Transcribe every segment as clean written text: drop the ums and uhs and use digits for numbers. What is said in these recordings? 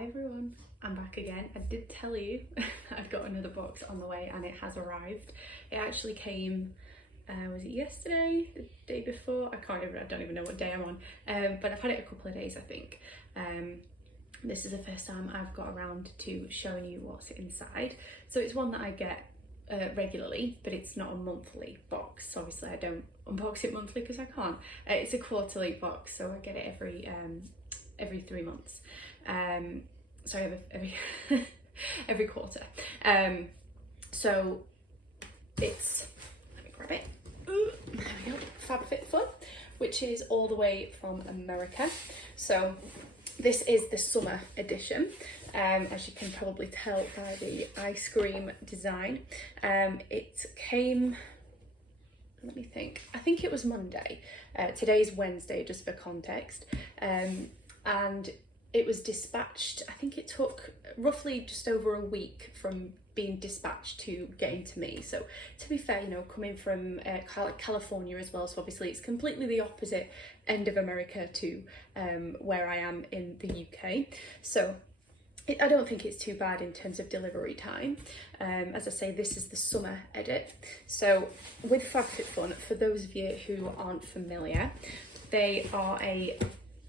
Hi everyone, I'm back again. I did tell you I'd got another box on the way and it has arrived. It actually came, was it yesterday, the day before? I don't even know what day I'm on, but I've had it a couple of days I think. This is the first time I've got around to showing you what's inside. So it's one that I get regularly, but it's not a monthly box. So obviously I don't unbox it monthly because I can't. It's a quarterly box, so I get it every 3 months. Sorry, every quarter. So it's, let me grab it. There we go, FabFitFun, which is all the way from America. So this is the summer edition, as you can probably tell by the ice cream design. It came, let me think, I think it was Monday. Today's Wednesday, just for context. And it was dispatched, I think it took roughly just over a week from being dispatched to getting to me. So to be fair, you know, coming from California as well, so obviously it's completely the opposite end of America to where I am in the UK. So I don't think it's too bad in terms of delivery time. As I say, this is the summer edit. So with FabFitFun, for those of you who aren't familiar, they are a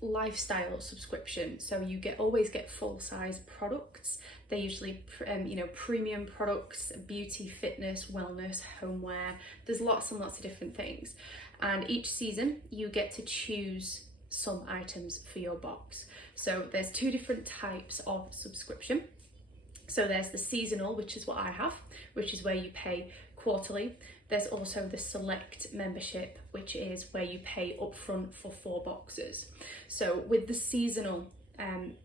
lifestyle subscription, so you always get full-size products. They're usually you know, premium products, beauty, fitness, wellness, homeware. There's lots and lots of different things, and each season you get to choose some items for your box. So there's two different types of subscription. So there's the seasonal, which is what I have, which is where you pay quarterly. There's also the select membership, which is where you pay upfront for 4 boxes. So with the seasonal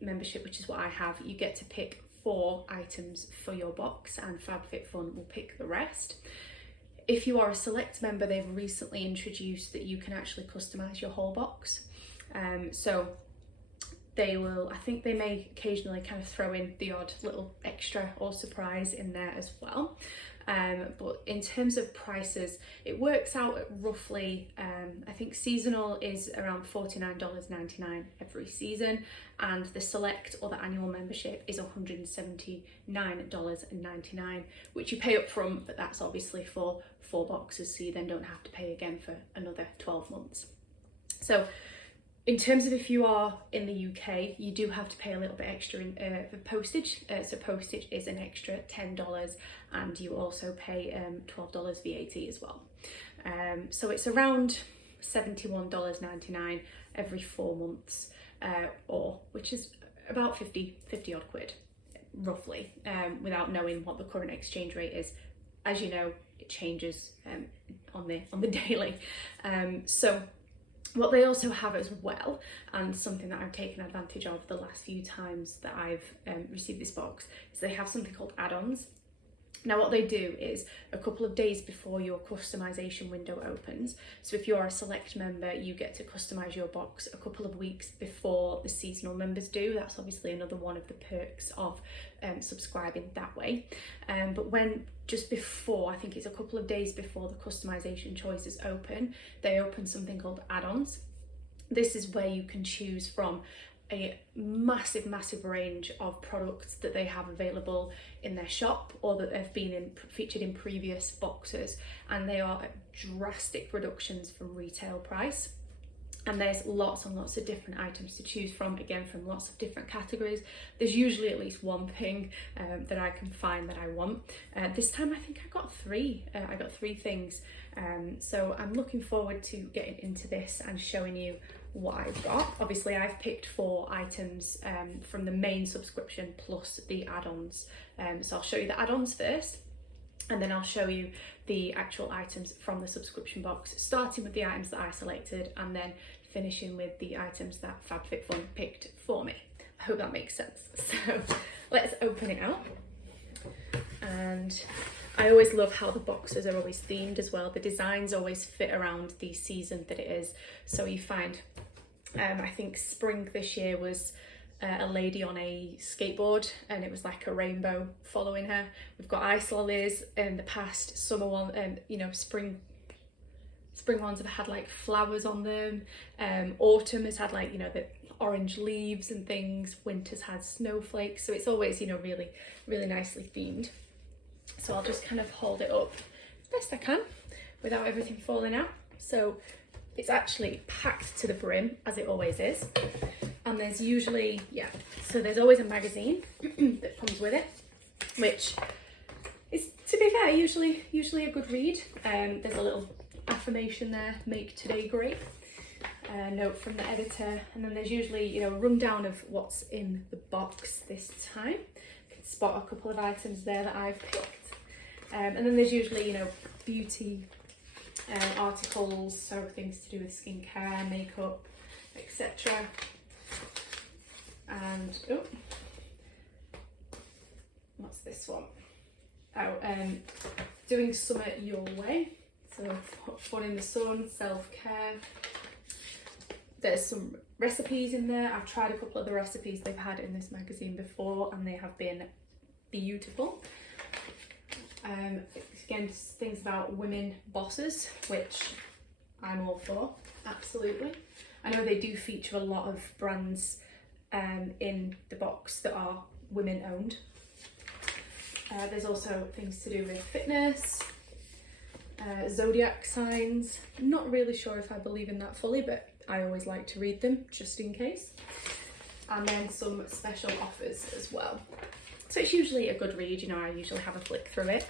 membership, which is what I have, you get to pick 4 items for your box, and FabFitFun will pick the rest. If you are a select member, they've recently introduced that you can actually customize your whole box. So they will, I think they may occasionally kind of throw in the odd little extra or surprise in there as well. But in terms of prices, it works out at roughly, I think seasonal is around $49.99 every season, and the select or the annual membership is $179.99, which you pay up front, but that's obviously for 4 boxes, so you then don't have to pay again for another 12 months. So in terms of if you are in the UK, you do have to pay a little bit extra for postage. So postage is an extra $10, and you also pay $12 VAT as well. So it's around $71.99 every 4 months, which is about 50 odd quid, roughly, without knowing what the current exchange rate is. As you know, it changes on the daily. So what they also have as well, and something that I've taken advantage of the last few times that I've received this box, is they have something called add-ons. Now what they do is a couple of days before your customization window opens, so if you're a select member, you get to customize your box a couple of weeks before the seasonal members do. That's obviously another one of the perks of subscribing that way. But just before, I think it's a couple of days before the customization choices open, they open something called add-ons. This is where you can choose from a massive range of products that they have available in their shop, or that they've been featured in previous boxes, and they are at drastic reductions from retail price. And there's lots and lots of different items to choose from, again from lots of different categories. There's usually at least one thing that I can find that I want. This time I think I got 3. I got 3 things. So I'm looking forward to getting into this and showing you what I've got. Obviously I've picked 4 items from the main subscription plus the add-ons. So I'll show you the add-ons first, and then I'll show you the actual items from the subscription box, starting with the items that I selected and then finishing with the items that FabFitFun picked for me. I hope that makes sense. So let's open it out. And I always love how the boxes are always themed as well. The designs always fit around the season that it is. So you find, I think spring this year was a lady on a skateboard, and it was like a rainbow following her. We've got ice lollies in the past. Summer one, you know, spring ones have had like flowers on them. Autumn has had like, you know, the orange leaves and things. Winter's had snowflakes, so it's always, you know, really, really nicely themed. So I'll just kind of hold it up as best I can without everything falling out. So it's actually packed to the brim, as it always is. And there's usually, yeah, so there's always a magazine that comes with it, which is, to be fair, usually a good read. There's a little affirmation there, make today great. Note from the editor, and then there's usually, you know, a rundown of what's in the box this time. You can spot a couple of items there that I've picked. And then there's usually, you know, beauty articles, so things to do with skincare, makeup, etc. And oh, what's this one? Oh, doing summer your way. So fun in the sun, self-care. There's some recipes in there. I've tried a couple of the recipes they've had in this magazine before, and they have been beautiful. Again, things about women bosses, which I'm all for, absolutely. I know they do feature a lot of brands in the box that are women owned. There's also things to do with fitness, zodiac signs. Not really sure if I believe in that fully, but I always like to read them just in case. And then some special offers as well. So it's usually a good read, you know, I usually have a flick through it.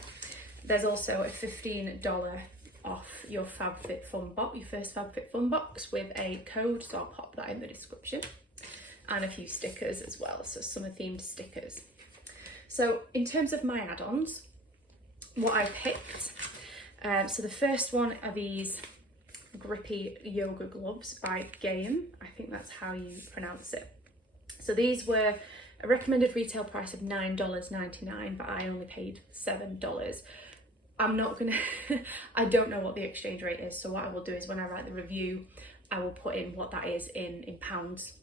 There's also a $15 off your FabFitFun box, your first FabFitFun box, with a code, so I'll pop that in the description. And a few stickers as well, so summer themed stickers. So in terms of my add-ons, what I picked, so the first one are these grippy yoga gloves by Game. I think that's how you pronounce it. So these were a recommended retail price of $9.99, but I only paid $7. I'm not gonna, I don't know what the exchange rate is, so what I will do is when I write the review, I will put in what that is in pounds,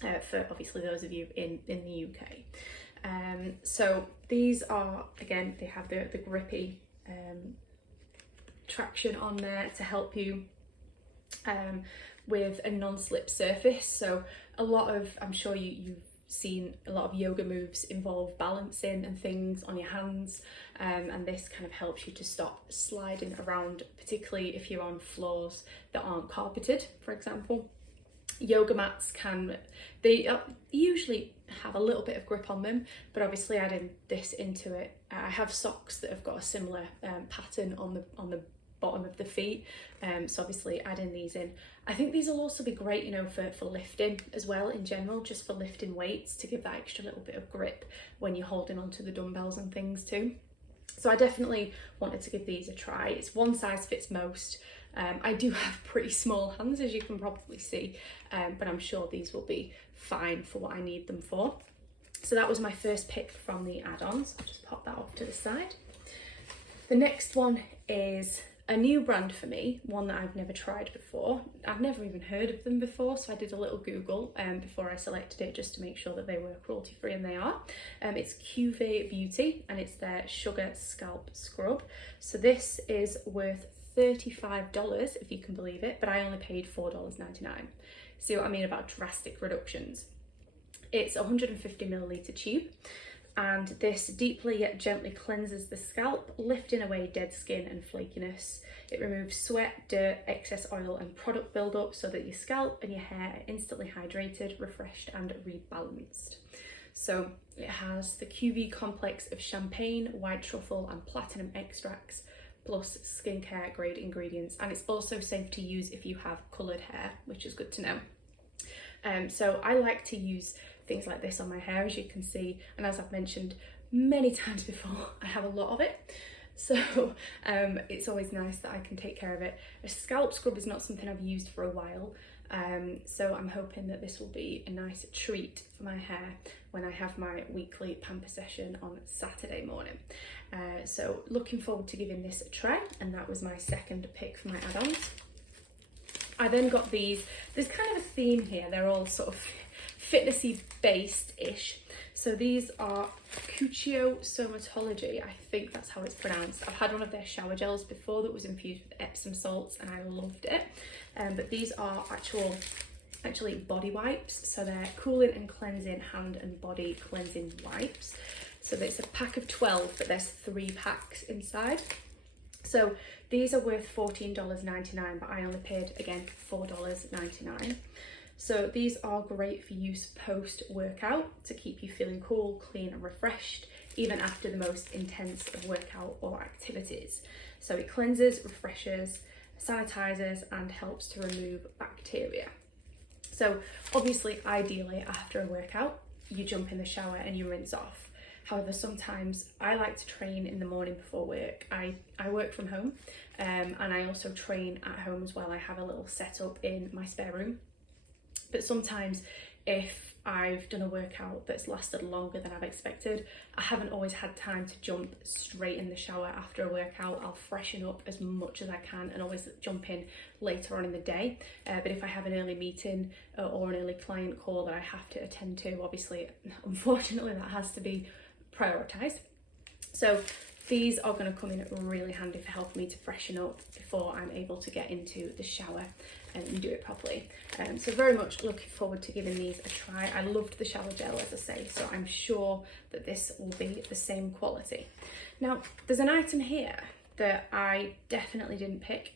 for obviously those of you in the UK. So these are, again, they have the grippy traction on there to help you with a non-slip surface. So a lot of, I'm sure you've seen a lot of yoga moves involve balancing and things on your hands, and this kind of helps you to stop sliding around, particularly if you're on floors that aren't carpeted, for example. Yoga mats they usually have a little bit of grip on them, but obviously adding this into it, I have socks that have got a similar pattern on the bottom of the feet, so obviously adding these in. I think these will also be great, you know, for lifting as well in general, just for lifting weights, to give that extra little bit of grip when you're holding onto the dumbbells and things too. So I definitely wanted to give these a try. It's one size fits most. I do have pretty small hands, as you can probably see, but I'm sure these will be fine for what I need them for. So that was my first pick from the add-ons. I'll just pop that off to the side. The next one is a new brand for me, one that I've never tried before. I've never even heard of them before, so I did a little Google before I selected it, just to make sure that they were cruelty free, and they are. It's Fenty Beauty, and it's their Sugar Scalp Scrub. So this is worth $35, if you can believe it, but I only paid $4.99. See what I mean about drastic reductions? It's a 150ml tube, and this deeply yet gently cleanses the scalp, lifting away dead skin and flakiness. It removes sweat, dirt, excess oil and product buildup, so that your scalp and your hair are instantly hydrated, refreshed and rebalanced. So it has the QV complex of champagne, white truffle and platinum extracts, plus skincare grade ingredients, and it's also safe to use if you have coloured hair, which is good to know. So I like to use things like this on my hair, as you can see, and as I've mentioned many times before, I have a lot of it, so it's always nice that I can take care of it. A scalp scrub is not something I've used for a while, so I'm hoping that this will be a nice treat for my hair when I have my weekly pamper session on Saturday morning. So looking forward to giving this a try, and that was my second pick for my add-ons. I then got these. There's kind of a theme here, they're all sort of fitnessy based-ish. So these are Cuccio Somatology, I think that's how it's pronounced. I've had one of their shower gels before that was infused with Epsom salts and I loved it. But these are actual actually body wipes. So they're cooling and cleansing hand and body cleansing wipes. So it's a pack of 12, but there's 3 packs inside. So these are worth $14.99, but I only paid, again, $4.99. So these are great for use post-workout to keep you feeling cool, clean and refreshed, even after the most intense of workout or activities. So it cleanses, refreshes, sanitizes and helps to remove bacteria. So obviously, ideally, after a workout, you jump in the shower and you rinse off. However, sometimes I like to train in the morning before work. I work from home and I also train at home as well. I have a little setup in my spare room. But sometimes if I've done a workout that's lasted longer than I've expected, I haven't always had time to jump straight in the shower after a workout. I'll freshen up as much as I can and always jump in later on in the day. But if I have an early meeting or an early client call that I have to attend to, obviously, unfortunately, that has to be prioritised. So these are going to come in really handy for helping me to freshen up before I'm able to get into the shower and do it properly. So very much looking forward to giving these a try. I loved the shower gel, as I say, so I'm sure that this will be the same quality. Now, there's an item here that I definitely didn't pick.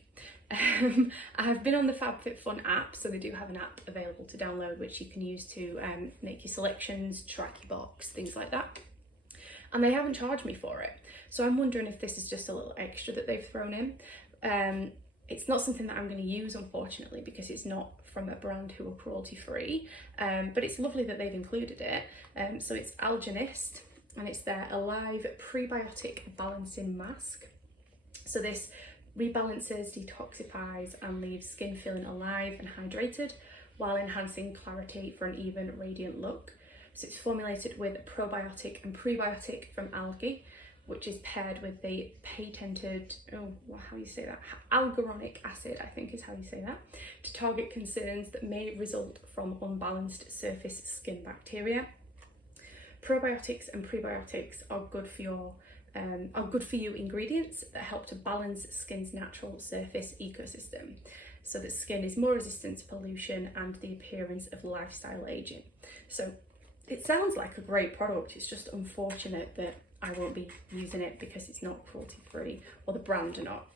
I've been on the FabFitFun app, so they do have an app available to download which you can use to make your selections, track your box, things like that. And they haven't charged me for it. So I'm wondering if this is just a little extra that they've thrown in. It's not something that I'm going to use, unfortunately, because it's not from a brand who are cruelty free, but it's lovely that they've included it. So it's Algenist, and it's their Alive Prebiotic Balancing Mask. So this rebalances, detoxifies and leaves skin feeling alive and hydrated while enhancing clarity for an even radiant look. So it's formulated with probiotic and prebiotic from algae, which is paired with the patented, how do you say that? Hyaluronic acid, I think is how you say that, to target concerns that may result from unbalanced surface skin bacteria. Probiotics and prebiotics are good for you ingredients that help to balance skin's natural surface ecosystem, so that skin is more resistant to pollution and the appearance of lifestyle aging. So it sounds like a great product. It's just unfortunate that I won't be using it because it's not cruelty free, or the brand are not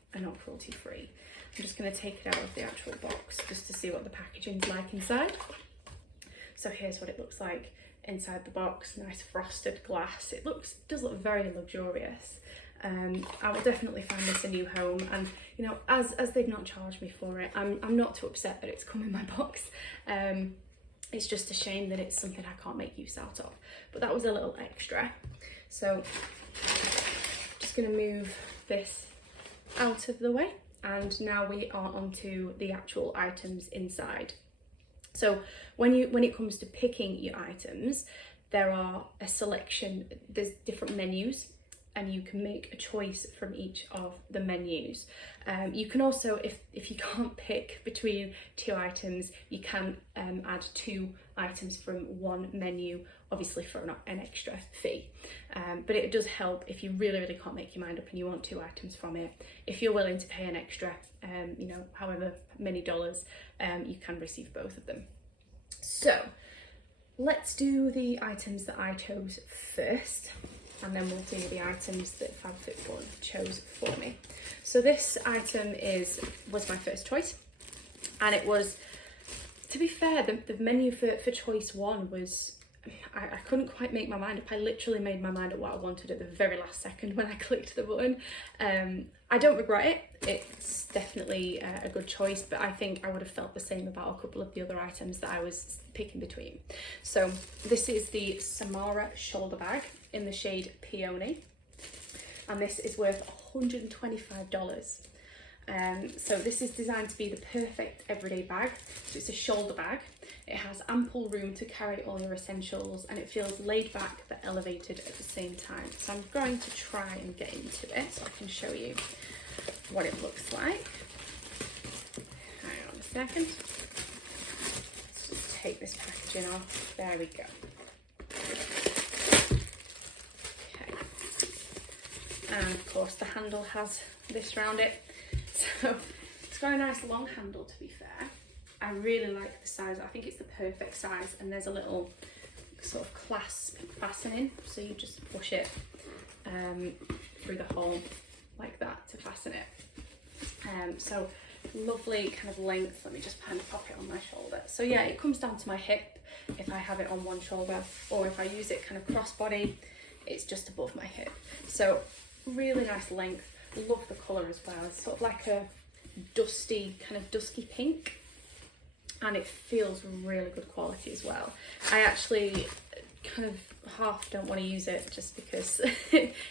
cruelty free. I'm just going to take it out of the actual box just to see what the packaging's like inside. So here's what it looks like inside the box. Nice frosted glass. It does look very luxurious. I will definitely find this a new home, and you know, as they've not charged me for it, I'm not too upset that it's come in my box. It's just a shame that it's something I can't make use out of, but that was a little extra. So just going to move this out of the way, and now we are onto the actual items inside. So when it comes to picking your items, there are a selection, there's different menus, and you can make a choice from each of the menus. You can also, if you can't pick between 2 items, you can add 2 items from one menu, obviously for an extra fee. But it does help if you really can't make your mind up and you want 2 items from it. If you're willing to pay an extra, you know, however many dollars, you can receive both of them. So let's do the items that I chose first, and then we'll do the items that FabFitFun chose for me. So this item was my first choice, and it was, to be fair, the menu for choice 1 was, I couldn't quite make my mind up. I literally made my mind up what I wanted at the very last second when I clicked the button. I don't regret it. It's definitely a good choice, but I think I would have felt the same about a couple of the other items that I was picking between. So this is the Samara shoulder bag in the shade Peony, and this is worth $125. So this is designed to be the perfect everyday bag. So it's a shoulder bag. It has ample room to carry all your essentials, and it feels laid back but elevated at the same time. So I'm going to try and get into it so I can show you what it looks like. Hang on a second. Let's just take this packaging off. There we go. Okay. And of course the handle has this round it. So it's got a nice long handle, to be fair. I really like the size. I think it's the perfect size, and there's a little sort of clasp fastening, so you just push it through the hole like that to fasten it. So lovely kind of length. Let me just kind of pop it on my shoulder. So yeah, it comes down to my hip if I have it on one shoulder, or if I use it kind of crossbody, it's just above my hip. So really nice length. Love the colour as well. It's sort of like a dusty, kind of dusky pink, and it feels really good quality as well. I actually kind of half don't want to use it just because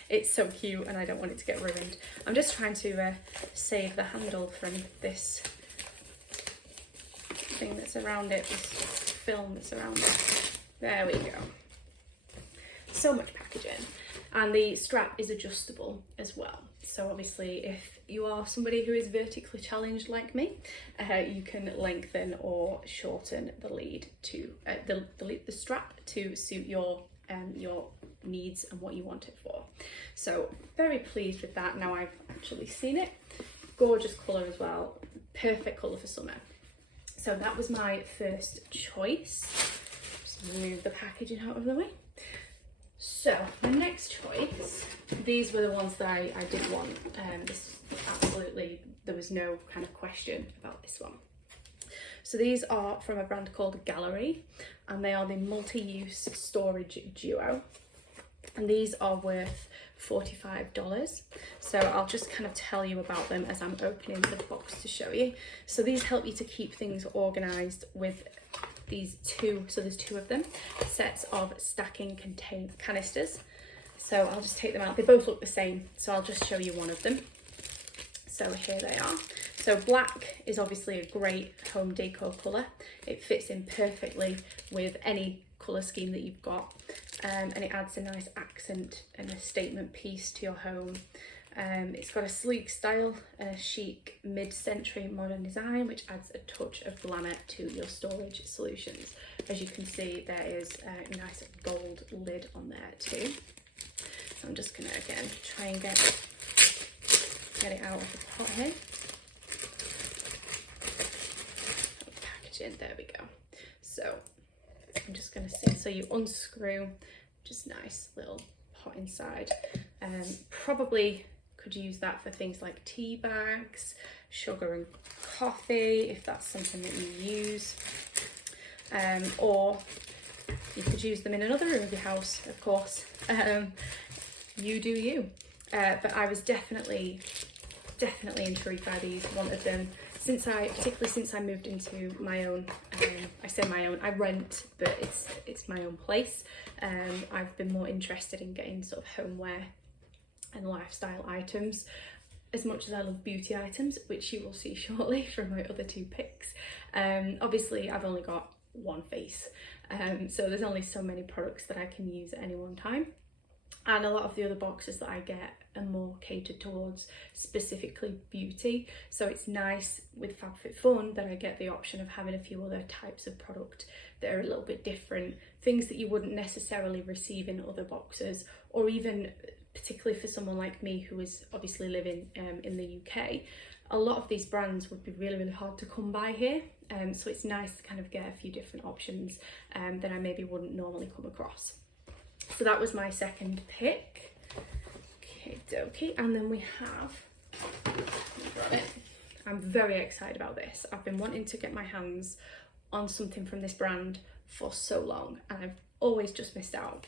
it's so cute and I don't want it to get ruined. I'm just trying to save the handle from this thing that's around it, this film that's around it. There we go. So much packaging, and the strap is adjustable as well. So obviously if you are somebody who is vertically challenged like me, you can lengthen or shorten the lead to the strap to suit your needs and what you want it for. So very pleased with that. Now I've actually seen it. Gorgeous colour as well. Perfect colour for summer. So that was my first choice. Just move the packaging out of the way. So the next choice, these were the ones that I did want. This absolutely, there was no kind of question about this one. So these are from a brand called Gallery, and they are the multi-use storage duo. And these are worth $45. So I'll just kind of tell you about them as I'm opening the box to show you. So these help you to keep things organized with these two, so there's two of them, sets of stacking canisters. So I'll just take them out. They both look the same, so I'll just show you one of them. So here they are. So black is obviously a great home decor colour. It fits in perfectly with any colour scheme that you've got, and it adds a nice accent and a statement piece to your home. It's got a sleek style and a chic mid-century modern design, which adds a touch of glamour to your storage solutions. As you can see, there is a nice gold lid on there too. So I'm just gonna again try and get it out of the pot here. Packaging, there we go. So I'm just gonna see, so you unscrew, just nice little pot inside. Probably could use that for things like tea bags, sugar and coffee, if that's something that you use. Or you could use them in another room of your house, of course. You do you. But I was definitely intrigued by these, wanted them. Particularly since I moved into my own, I say my own, I rent, but it's my own place. I've been more interested in getting sort of homeware and lifestyle items, as much as I love beauty items, which you will see shortly from my other two picks. Obviously I've only got one face, so there's only so many products that I can use at any one time, and a lot of the other boxes that I get are more catered towards specifically beauty. So it's nice with FabFitFun that I get the option of having a few other types of product that are a little bit different, things that you wouldn't necessarily receive in other boxes, or even particularly for someone like me who is obviously living in the UK, a lot of these brands would be really hard to come by here. So it's nice to kind of get a few different options that I maybe wouldn't normally come across. So that was my second pick. Okay, dokie. And then we have, I'm very excited about this. I've been wanting to get my hands on something from this brand for so long, and I've always just missed out.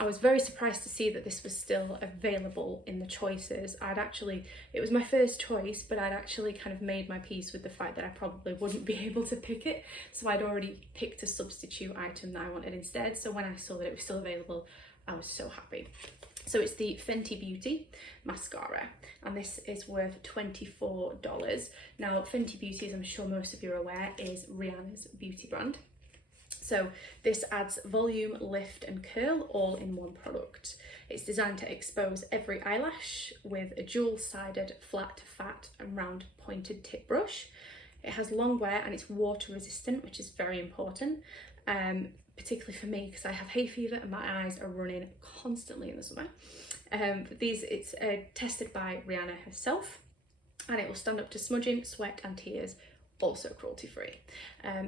I was very surprised to see that this was still available in the choices. It was my first choice, but I'd actually kind of made my peace with the fact that I probably wouldn't be able to pick it. So I'd already picked a substitute item that I wanted instead. So when I saw that it was still available, I was so happy. So it's the Fenty Beauty mascara, and this is worth $24. Now, Fenty Beauty, as I'm sure most of you are aware, is Rihanna's beauty brand. So this adds volume, lift and curl all in one product. It's designed to expose every eyelash with a dual-sided flat, fat and round pointed tip brush. It has long wear and it's water resistant, which is very important, particularly for me because I have hay fever and my eyes are running constantly in the summer. It's tested by Rihanna herself, and it will stand up to smudging, sweat and tears also cruelty free.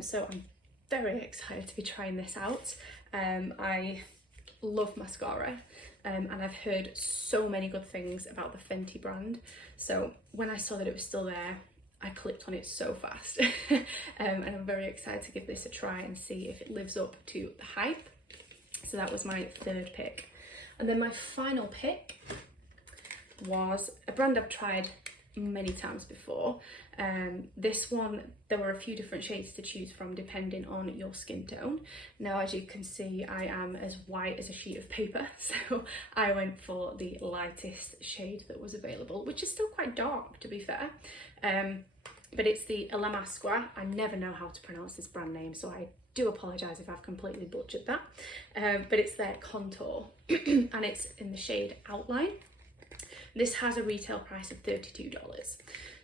So I'm very excited to be trying this out. I love mascara, and I've heard so many good things about the Fenty brand, so when I saw that it was still there, I clicked on it so fast. And I'm very excited to give this a try and see if it lives up to the hype. So that was my third pick. And then my final pick was a brand I've tried many times before. This one, there were a few different shades to choose from depending on your skin tone. Now, as you can see, I am as white as a sheet of paper, so I went for the lightest shade that was available, which is still quite dark, to be fair. But it's the Elemisqua. I never know how to pronounce this brand name, so I do apologise if I've completely butchered that. But it's their contour, and it's in the shade Outline. This has a retail price of $32.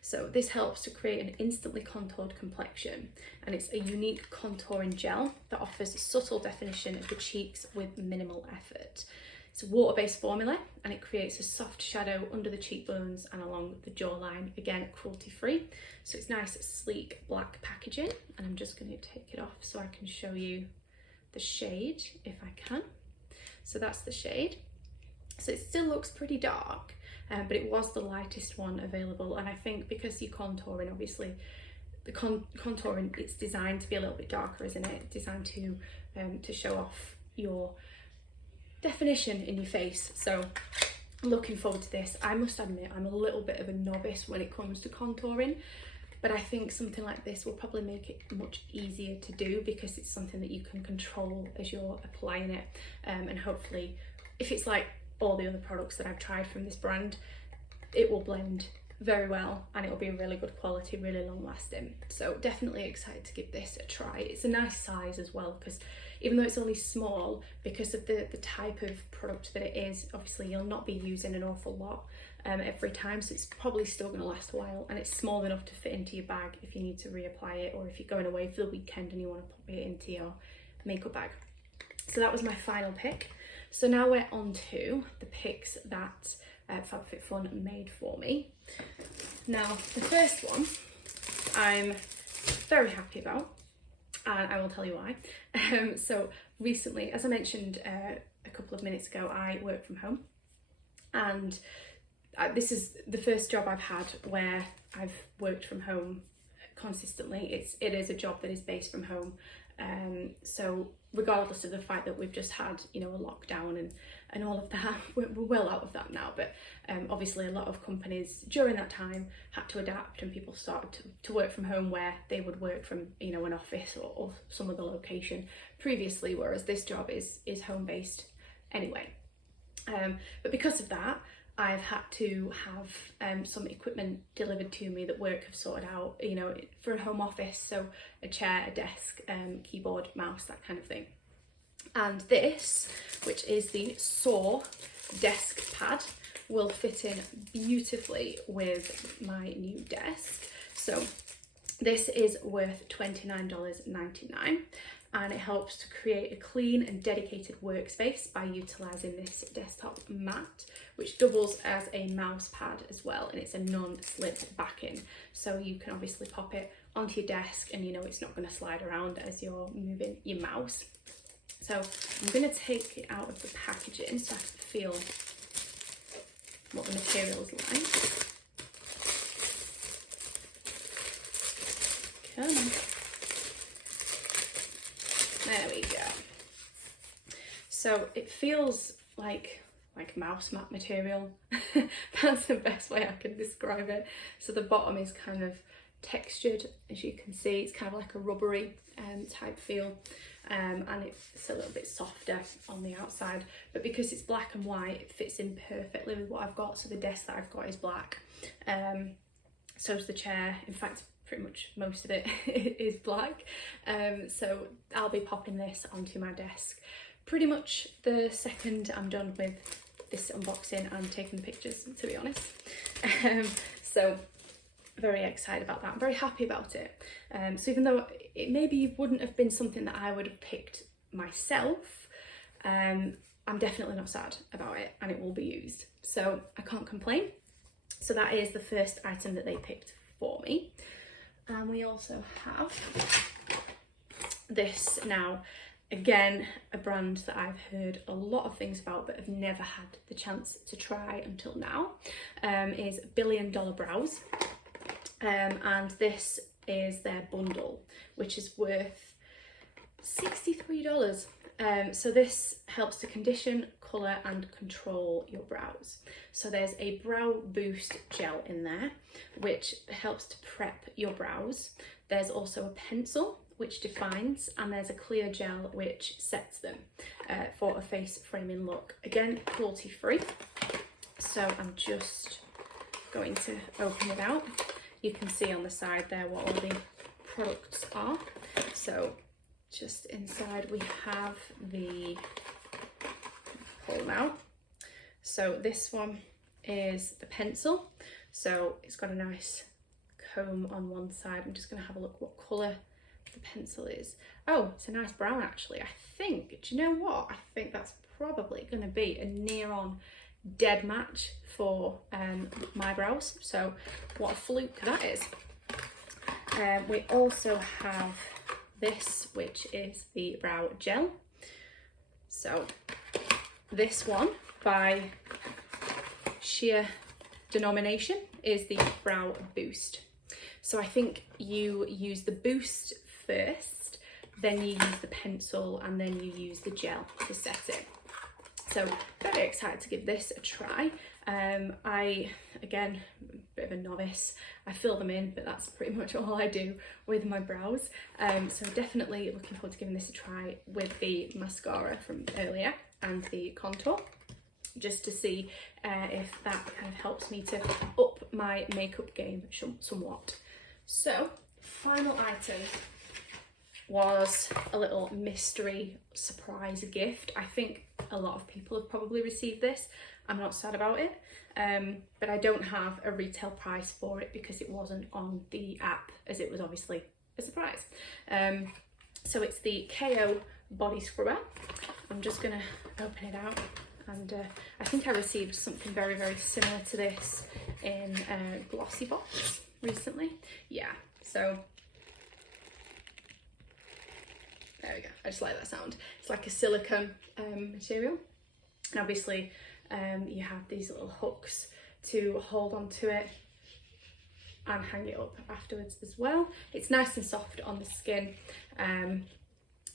So this helps to create an instantly contoured complexion, and it's a unique contouring gel that offers a subtle definition of the cheeks with minimal effort. It's a water-based formula, and it creates a soft shadow under the cheekbones and along the jawline, again cruelty-free. So it's nice, sleek black packaging, and I'm just going to take it off so I can show you the shade if I can. So that's the shade. So it still looks pretty dark, but it was the lightest one available, and I think because you're contouring, obviously the contouring, it's designed to be a little bit darker, isn't it? It's designed to show off your definition in your face. So I'm looking forward to this. I must admit, I'm a little bit of a novice when it comes to contouring, but I think something like this will probably make it much easier to do because it's something that you can control as you're applying it, and hopefully, if it's like all the other products that I've tried from this brand, it will blend very well and it will be really good quality, really long lasting. So definitely excited to give this a try. It's a nice size as well, because even though it's only small, because of the type of product that it is, obviously you'll not be using an awful lot every time, so it's probably still going to last a while, and it's small enough to fit into your bag if you need to reapply it, or if you're going away for the weekend and you want to pop it into your makeup bag. So that was my final pick. So now we're on to the picks that FabFitFun made for me. Now, the first one I'm very happy about, and I will tell you why. So recently, as I mentioned a couple of minutes ago, I work from home, and this is the first job I've had where I've worked from home consistently. It is a job that is based from home. So regardless of the fact that we've just had, you know, a lockdown and all of that, we're well out of that now, but obviously a lot of companies during that time had to adapt, and people started to work from home where they would work from, you know, an office or some other location previously, whereas this job is home based anyway. But because of that, I've had to have some equipment delivered to me that work have sorted out, you know, for a home office. So a chair, a desk, keyboard, mouse, that kind of thing. And this, which is the Saw desk pad, will fit in beautifully with my new desk. So this is worth $29.99. And it helps to create a clean and dedicated workspace by utilising this desktop mat, which doubles as a mouse pad as well, and it's a non-slip backing, so you can obviously pop it onto your desk and you know it's not going to slide around as you're moving your mouse. So I'm going to take it out of the packaging so I can feel what the material is like. Come on. There we go. So it feels like mouse mat material. That's the best way I can describe it. So the bottom is kind of textured, as you can see. It's kind of like a rubbery type feel, and it's a little bit softer on the outside, but because it's black and white, it fits in perfectly with what I've got. So the desk that I've got is black, so is the chair. In fact, pretty much most of it is black, so I'll be popping this onto my desk pretty much the second I'm done with this unboxing and taking the pictures, to be honest. So very excited about that. I'm very happy about it. So even though it maybe wouldn't have been something that I would have picked myself, I'm definitely not sad about it, and it will be used, so I can't complain. So that is the first item that they picked for me. And we also have this now, again, a brand that I've heard a lot of things about but have never had the chance to try until now, is Billion Dollar Brows. And this is their bundle, which is worth $63. So this helps to condition, colour and control your brows. So there's a brow boost gel in there, which helps to prep your brows. There's also a pencil, which defines, and there's a clear gel, which sets them for a face framing look. Again, cruelty free. So I'm just going to open it out. You can see on the side there what all the products are. So just inside we have the, pull them out. So this one is the pencil. So it's got a nice comb on one side. I'm just going to have a look what colour the pencil is. Oh, it's a nice brown actually. I think, do you know what? I think that's probably going to be a near on dead match for my brows. So what a fluke that is. We also have this, which is the brow gel. So this one, by sheer denomination, is the brow boost. So I think you use the boost first, then you use the pencil, and then you use the gel to set it. So very excited to give this a try. Again, a bit of a novice. I fill them in, but that's pretty much all I do with my brows. So definitely looking forward to giving this a try with the mascara from earlier and the contour, just to see if that kind of helps me to up my makeup game somewhat. So final item was a little mystery surprise gift. I think a lot of people have probably received this. I'm not sad about it, but I don't have a retail price for it because it wasn't on the app, as it was obviously a surprise. So it's the KO body scrubber. I'm just gonna open it out, and I think I received something very, very similar to this in a glossy box recently. Yeah, so there we go. I just like that sound. It's like a silicone material, and obviously you have these little hooks to hold onto it and hang it up afterwards as well. It's nice and soft on the skin,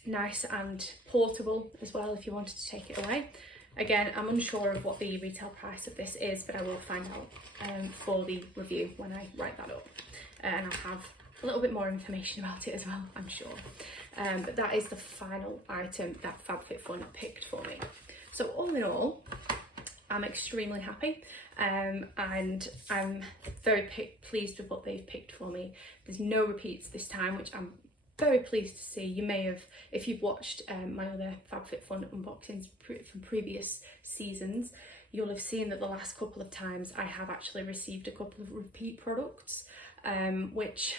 nice and portable as well if you wanted to take it away. Again, I'm unsure of what the retail price of this is, but I will find out for the review when I write that up, and I'll have a little bit more information about it as well, I'm sure. But that is the final item that FabFitFun picked for me. So all in all, I'm extremely happy, and I'm very pleased with what they've picked for me. There's no repeats this time, which I'm very pleased to see. You may have, if you've watched my other FabFitFun unboxings from previous seasons, you'll have seen that the last couple of times I have actually received a couple of repeat products, which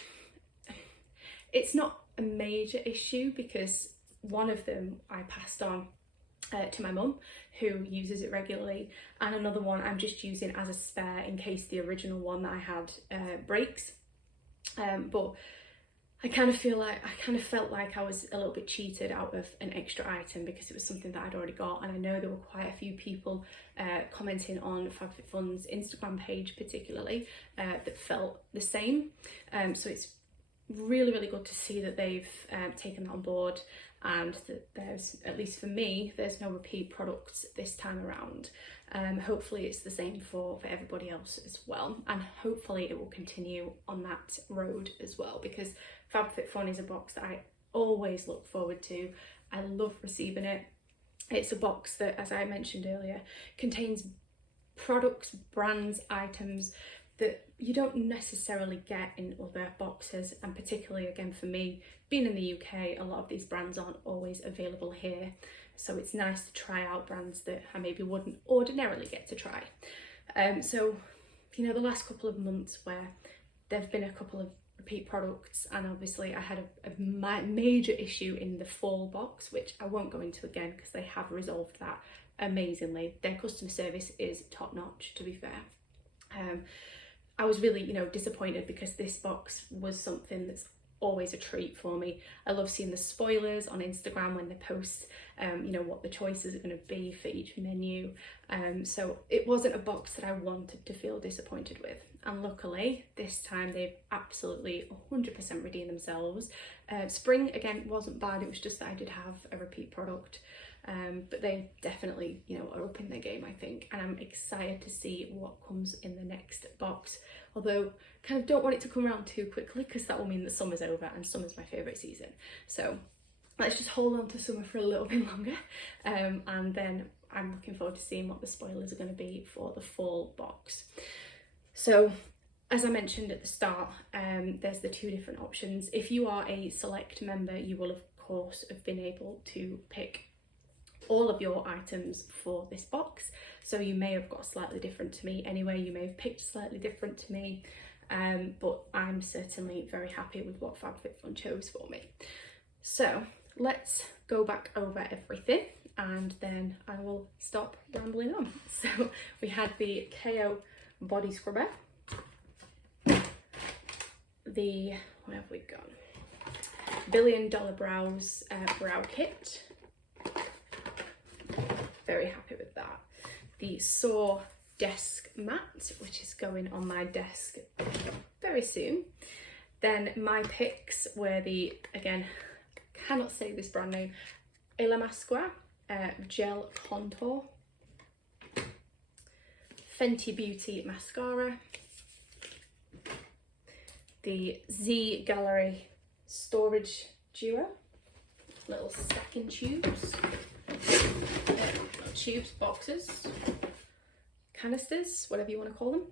it's not a major issue because one of them I passed on to my mum, who uses it regularly, and another one I'm just using as a spare in case the original one that I had breaks. But I kind of felt like I was a little bit cheated out of an extra item because it was something that I'd already got, and I know there were quite a few people commenting on FabFitFun's Instagram page particularly that felt the same. So it's really, really good to see that they've taken that on board, and that there's, at least for me, there's no repeat products this time around. Hopefully it's the same for everybody else as well, and hopefully it will continue on that road as well, because FabFitFun is a box that I always look forward to. I love receiving it. It's a box that, as I mentioned earlier, contains products, brands, items that you don't necessarily get in other boxes, and particularly, again, for me, being in the UK, a lot of these brands aren't always available here, so it's nice to try out brands that I maybe wouldn't ordinarily get to try. So, you know, the last couple of months where there have been a couple of repeat products, and obviously I had a major issue in the fall box, which I won't go into again because they have resolved that amazingly. Their customer service is top notch, to be fair. I was really, you know, disappointed because this box was something that's always a treat for me. I love seeing the spoilers on Instagram when they post, you know, what the choices are going to be for each menu. So it wasn't a box that I wanted to feel disappointed with. And luckily, this time they've absolutely 100% redeemed themselves. Spring, again, wasn't bad. It was just that I did have a repeat product. But they definitely, you know, are up in their game, I think. And I'm excited to see what comes in the next box. Although, kind of don't want it to come around too quickly because that will mean that summer's over, and summer's my favourite season. So let's just hold on to summer for a little bit longer. And then I'm looking forward to seeing what the spoilers are going to be for the fall box. So, as I mentioned at the start, there's the two different options. If you are a select member, you will of course have been able to pick all of your items for this box. So you may have got slightly different to me anyway, you may have picked slightly different to me, but I'm certainly very happy with what FabFitFun chose for me. So let's go back over everything and then I will stop rambling on. So we had the KO body scrubber, the, what have we got? $1 Billion Brows brow kit. Very happy with that. The Saw desk mat, which is going on my desk very soon. Then my picks were the, again, cannot say this brand name, Elemisqua gel contour, Fenty Beauty mascara, the Z Gallery storage duo, little stacking tubes, boxes, canisters, whatever you want to call them,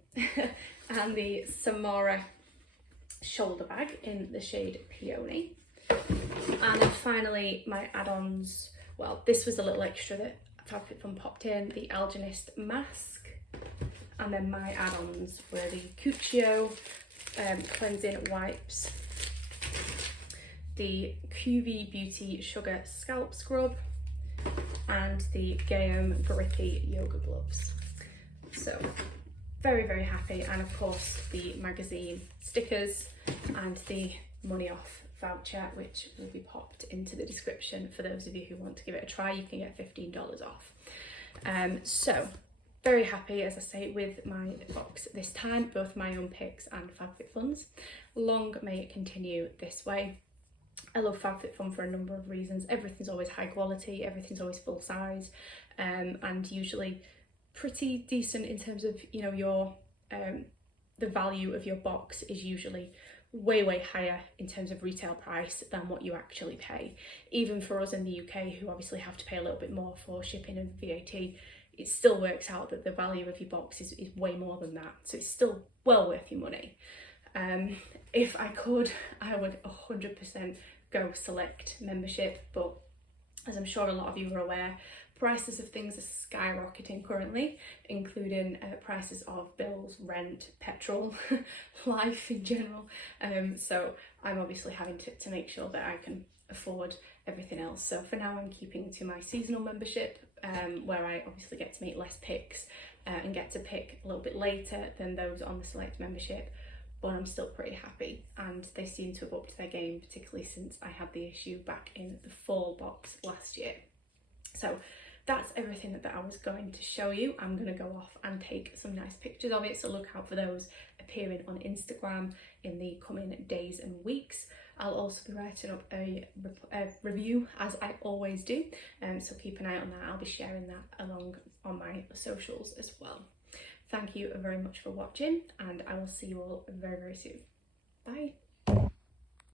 and the Samara shoulder bag in the shade Peony. And then finally my add-ons, well, this was a little extra that FabFitFun popped in, the Algenist mask, and then my add-ons were the Cuccio cleansing wipes, the Fenty Sugar scalp scrub, and the grippy yoga gloves. So very, very happy. And of course the magazine stickers and the money off voucher, which will be popped into the description for those of you who want to give it a try. You can get $15 off. So very happy, as I say, with my box this time, both my own picks and FabFitFun's. Long may it continue this way. I love FabFitFun for a number of reasons. Everything's always high quality, everything's always full size, and usually pretty decent in terms of, you know, your the value of your box is usually way higher in terms of retail price than what you actually pay. Even for us in the UK, who obviously have to pay a little bit more for shipping and VAT, it still works out that the value of your box is way more than that. So it's still well worth your money. If I could, I would 100% go select membership, but as I'm sure a lot of you are aware, prices of things are skyrocketing currently, including prices of bills, rent, petrol, life in general. So I'm obviously having to make sure that I can afford everything else. So for now I'm keeping to my seasonal membership, where I obviously get to make less picks and get to pick a little bit later than those on the select membership. But I'm still pretty happy, and they seem to have upped their game, particularly since I had the issue back in the fall box last year. So that's everything that I was going to show you. I'm going to go off and take some nice pictures of it, so look out for those appearing on Instagram in the coming days and weeks. I'll also be writing up a review, as I always do, so keep an eye on that. I'll be sharing that along on my socials as well. Thank you very much for watching, and I will see you all very, very soon. Bye.